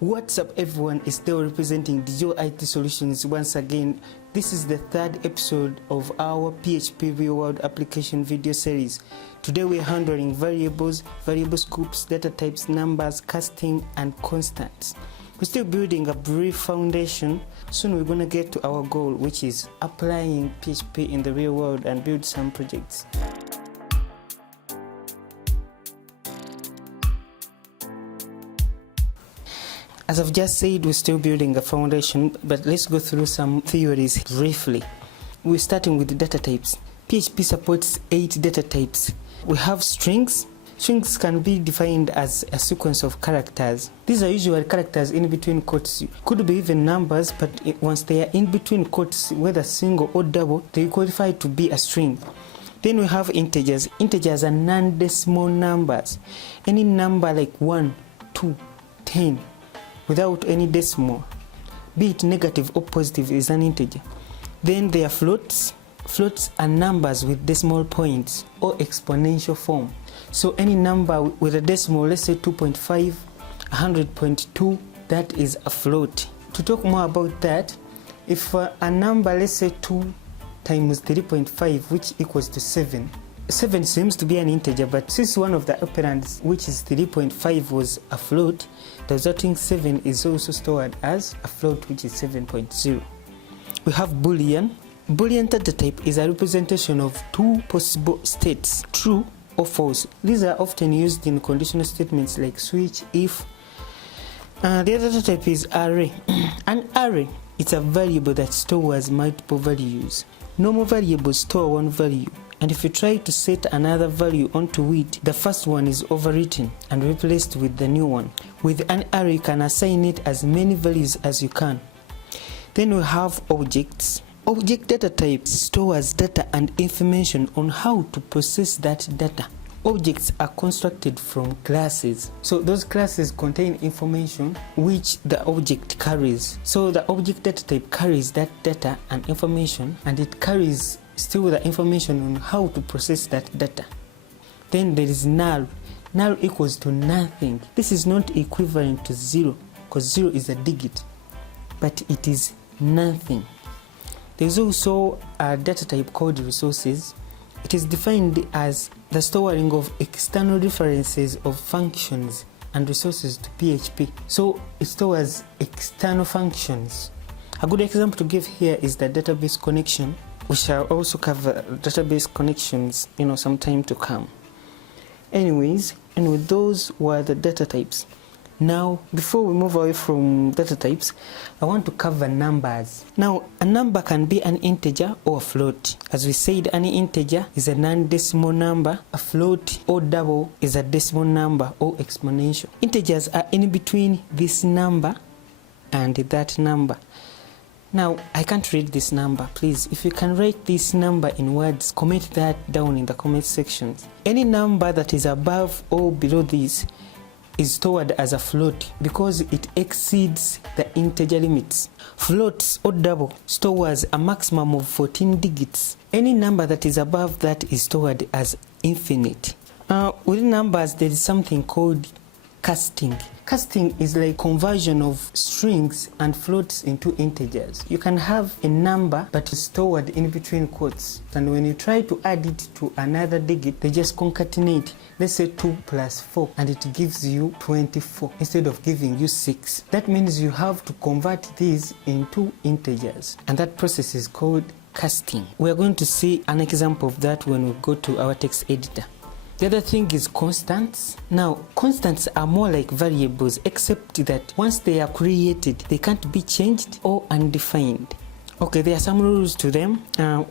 What's up everyone, it's Deo representing Digital IT Solutions once again. This is the third episode of our PHP Real World Application video series. Today we're handling variables, variable scopes, data types, numbers, casting, and constants. We're still building a brief foundation. Soon we're going to get to our goal, which is applying PHP in the real world and build some projects. As I've just said, we're still building a foundation, but let's go through some theories briefly. We're starting with the data types. PHP supports 8 data types. We have strings. Strings can be defined as a sequence of characters. These are usually characters in between quotes. Could be even numbers, but once they are in between quotes, whether single or double, they qualify to be a string. Then we have integers. Integers are non-decimal numbers. Any number like 1, 2, 10, without any decimal, be it negative or positive, is an integer. Then there are floats. Floats are numbers with decimal points or exponential form. So any number with a decimal, let's say 2.5, 100.2, that is a float. To talk more about that, if a number, let's say 2 times 3.5, which equals to 7, 7 seems to be an integer, but since one of the operands, which is 3.5, was a float, the resulting 7 is also stored as a float, which is 7.0. We have Boolean. Boolean data type is a representation of 2 possible states, true or false. These are often used in conditional statements like switch, if. The other data type is array. An array is a variable that stores multiple values. Normal variables store one value, and if you try to set another value onto it, the first one is overwritten and replaced with the new one. With an array, you can assign it as many values as you can. Then we have objects. Object data type stores data and information on how to process that data. Objects are constructed from classes. So those classes contain information which the object carries. So the object data type carries that data and information, and it carries still the information on how to process that data. Then there is null. Null equals to nothing. This is not equivalent to 0, because 0 is a digit, but it is nothing. There is also a data type called resources. It is defined as the storing of external references of functions and resources to PHP. So it stores external functions. A good example to give here is the database connection. We shall also cover database connections, some time to come. Anyways, those were the data types. Now, before we move away from data types, I want to cover numbers. Now, a number can be an integer or a float. As we said, an integer is a non-decimal number. A float or double is a decimal number or exponential. Integers are in between this number and that number. Now, I can't read this number. Please, if you can write this number in words, comment that down in the comment section. Any number that is above or below this is stored as a float because it exceeds the integer limits. Floats or double stores a maximum of 14 digits. Any number that is above that is stored as infinite. With numbers, there is something called casting. Casting is like conversion of strings and floats into integers. You can have a number but stored in between quotes, and when you try to add it to another digit, they just concatenate. Let's say 2 plus 4, and it gives you 24 instead of giving you 6. That means you have to convert these into integers, and that process is called casting. We are going to see an example of that when we go to our text editor. The other thing is constants. Now, constants are more like variables, except that once they are created, they can't be changed or undefined. Okay, there are some rules to them.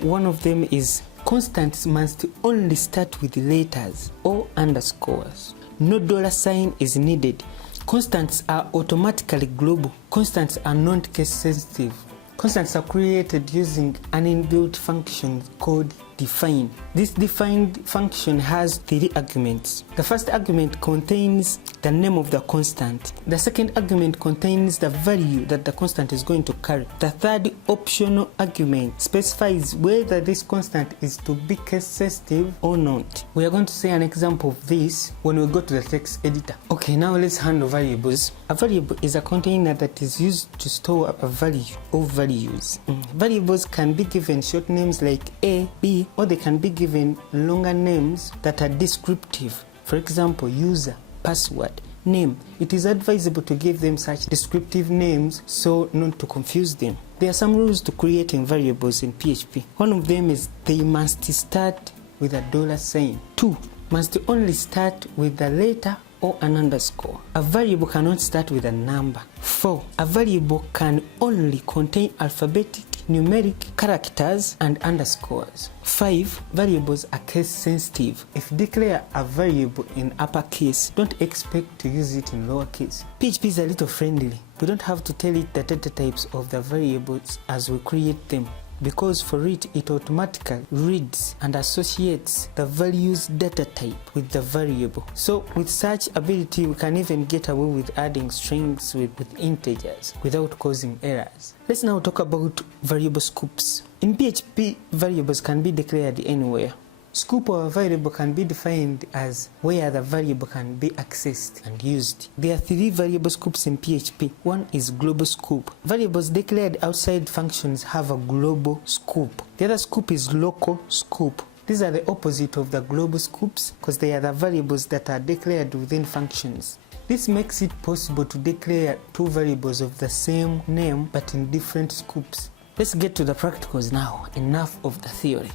One of them is constants must only start with letters or underscores. No $sign is needed. Constants are automatically global. Constants are not case sensitive. Constants are created using an inbuilt function called define. This defined function has 3 arguments. The first argument contains the name of the constant. The second argument contains the value that the constant is going to carry. The third optional argument specifies whether this constant is to be case sensitive or not. We are going to see an example of this when we go to the text editor. Okay, now let's handle variables. A variable is a container that is used to store a value or values. Variables can be given short names like A, B, or they can be given longer names that are descriptive. For example, user, password, name. It is advisable to give them such descriptive names so not to confuse them. There are some rules to creating variables in PHP. One of them is they must start with a $sign. 2. Must only start with a letter or an underscore. A variable cannot start with a number. 4. A variable can only contain alphabetic, numeric characters and underscores. 5. Variables are case sensitive. If you declare a variable in uppercase, don't expect to use it in lowercase. PHP is a little friendly. We don't have to tell it the data types of the variables as we create them, because for it automatically reads and associates the value's data type with the variable. So with such ability, we can even get away with adding strings with integers without causing errors. Let's now talk about variable scopes. In PHP, variables can be declared anywhere. Scope of a variable can be defined as where the variable can be accessed and used. There are 3 variable scopes in PHP. One is global scope. Variables declared outside functions have a global scope. The other scope is local scope. These are the opposite of the global scopes because they are the variables that are declared within functions. This makes it possible to declare 2 variables of the same name but in different scopes. Let's get to the practicals now. Enough of the theory.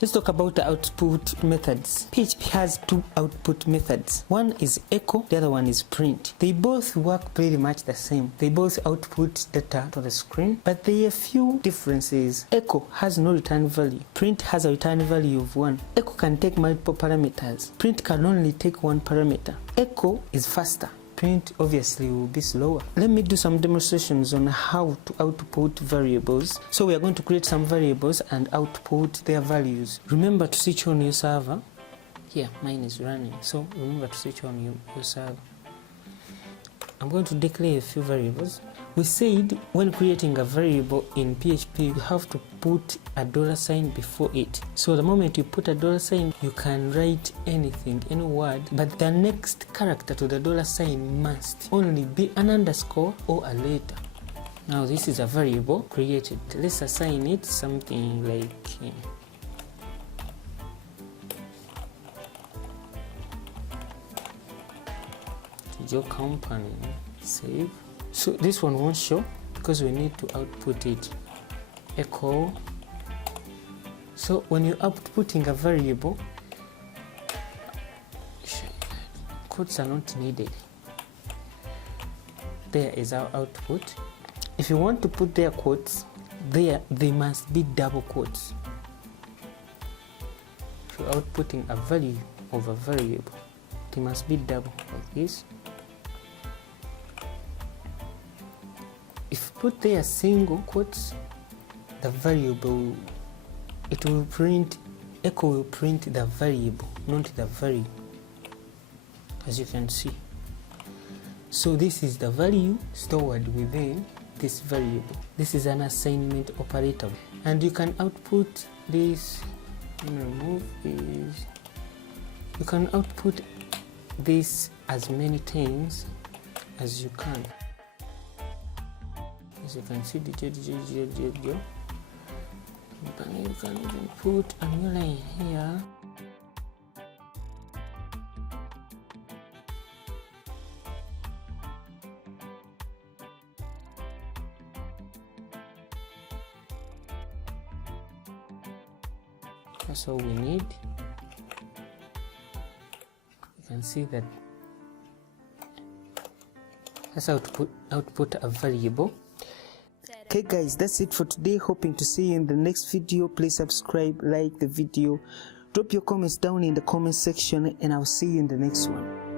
Let's talk about the output methods. PHP has 2 output methods. One is echo, the other one is print. They both work pretty much the same. They both output data to the screen, but there are a few differences. Echo has no return value. Print has a return value of 1. Echo can take multiple parameters. Print can only take 1 parameter. Echo is faster. Print obviously will be slower. Let me do some demonstrations on how to output variables. So we are going to create some variables and output their values. Remember to switch on your server. Here, mine is running. So remember to switch on your server. I'm going to declare a few variables. We said when creating a variable in PHP, you have to put a $sign before it. So the moment you put a $sign, you can write anything, any word, but the next character to the $sign must only be an underscore or a letter. Now this is a variable created. Let's assign it something like your company. Save. So this one won't show because we need to output it. Echo. So when you're outputting a variable, quotes are not needed. There is our output. If you want to put their quotes there, they must be double quotes. If you're outputting a value of a variable, they must be double like this. If you put there single quotes, the variable, it will print, echo will print the variable, not the value, as you can see. So this is the value stored within this variable. This is an assignment operator. And you can output this, remove this. You can output this as many times as you can. As you can see, you can even put a new line here. That's all we need. You can see that that's how to output a variable. Okay guys, that's it for today. Hoping to see you in the next video. Please subscribe, like the video, drop your comments down in the comment section, and I'll see you in the next one.